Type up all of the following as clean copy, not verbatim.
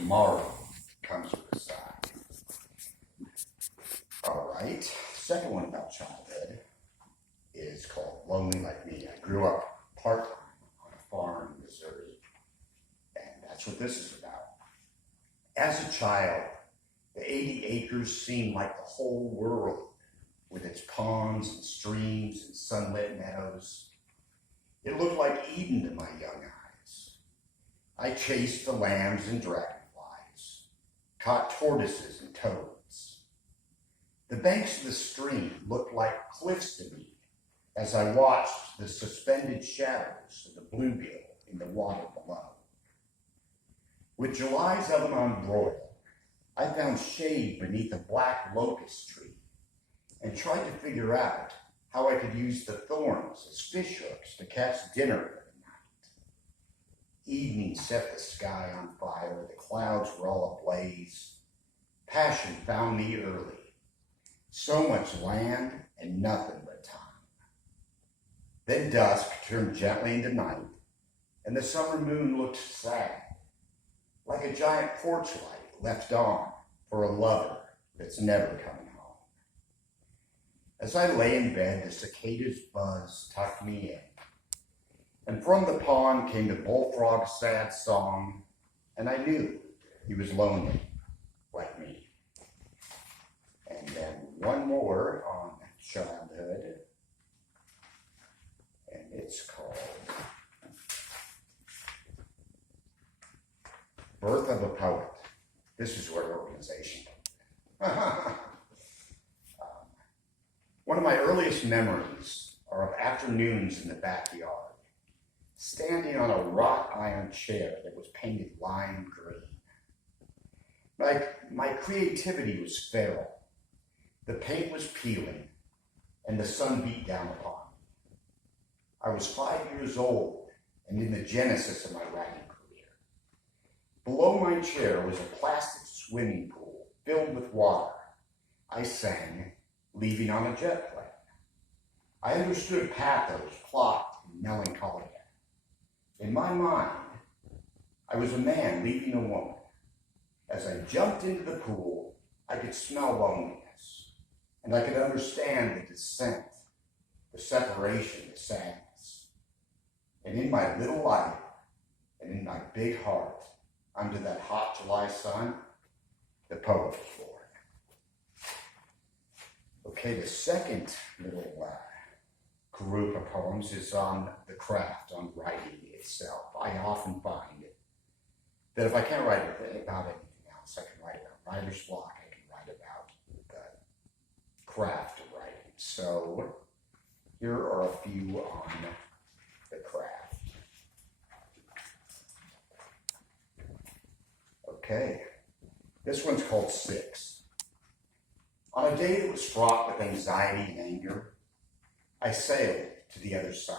tomorrow comes with a sigh. All right, second one about childhood is called Lonely Like Me. I grew up part-time on a farm in Missouri, and that's what this is about. As a child, the 80 acres seemed like the whole world, with its ponds and streams and sunlit meadows. It looked like Eden to my young eyes. I chased the lambs and dragonflies, caught tortoises and toads. The banks of the stream looked like cliffs to me as I watched the suspended shadows of the bluegill in the water below. With July's Lebanon broil, I found shade beneath a black locust tree and tried to figure out how I could use the thorns as fish hooks to catch dinner for the night. Evening set the sky on fire, the clouds were all ablaze. Passion found me early. So much land and nothing but time. Then dusk turned gently into night, and the summer moon looked sad, like a giant porch light left on for a lover that's never coming home. As I lay in bed, the cicadas' buzz tucked me in, and from the pond came the bullfrog's sad song, and I knew he was lonely, like me. And then one more on childhood, and it's called Birth of a Poet. This is where organization comes in. One of my earliest memories are of afternoons in the backyard, standing on a wrought iron chair that was painted lime green. My creativity was feral. The paint was peeling, and the sun beat down upon me. I was 5 years old and in the genesis of my writing career. Below my chair was a plastic swimming pool filled with water. I sang, Leaving on a Jet Plane. I understood pathos, plot, and melancholia. In my mind, I was a man leaving a woman. As I jumped into the pool, I could smell loneliness, and I could understand the descent, the separation, the sadness. And in my little life, and in my big heart, under that hot July sun, the poet was born. Okay, the second little group of poems is on the craft, on writing itself. I often find that if I can't write about anything else, I can write about writer's block, I can write about the craft of writing. So here are a few on the craft. Okay, this one's called Six. On a day that was fraught with anxiety and anger, I sailed to the other side.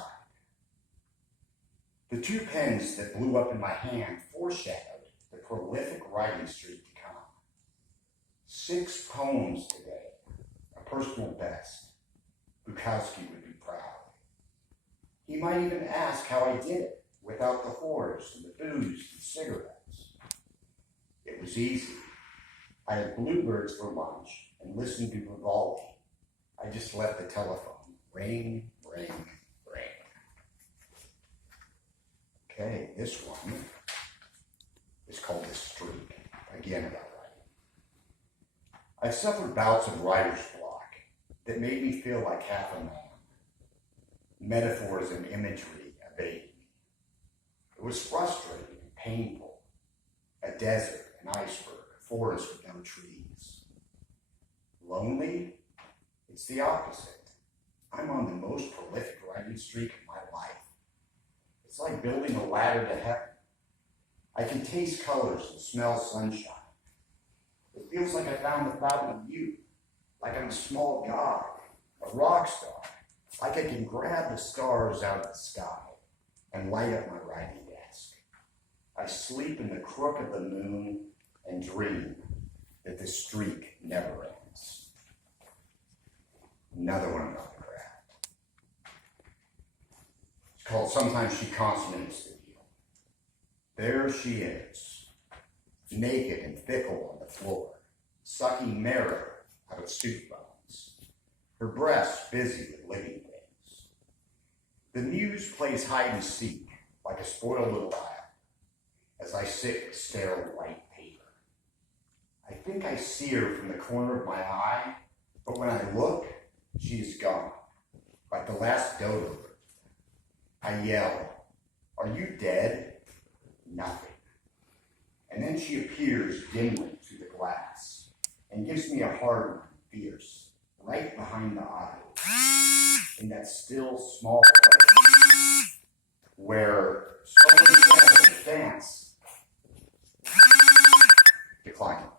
The two pens that blew up in my hand foreshadowed the prolific writing streak to come. 6 poems today, a personal best. Bukowski would be proud. He might even ask how I did it without the whores and the booze and cigarettes. It was easy. I had bluebirds for lunch and listened to Vivaldi. I just let the telephone ring, ring, ring. Okay, this one is called The Streak. Again, about writing. I've suffered bouts of writer's block that made me feel like half a man. Metaphors and imagery evaded me. It was frustrating and painful. A desert, an iceberg, a forest with no trees. Lonely? It's the opposite. I'm on the most prolific writing streak of my life. It's like building a ladder to heaven. I can taste colors and smell sunshine. It feels like I found the fountain of youth, like I'm a small god, a rock star, like I can grab the stars out of the sky and light up my writing desk. I sleep in the crook of the moon and dream that the streak never ends. Another one about the craft. It's called Sometimes She Consummates the Deal. There she is, naked and fickle on the floor, sucking marrow out of soup bones, her breasts busy with living things. The muse plays hide and seek like a spoiled little child as I sit with sterile white paper. I think I see her from the corner of my eye, but when I look, she is gone, like the last dodo. I yell, "Are you dead?" Nothing. And then she appears dimly through the glass and gives me a hard one, fierce, right behind the eye, in that still small place where so many shadows dance. Declining.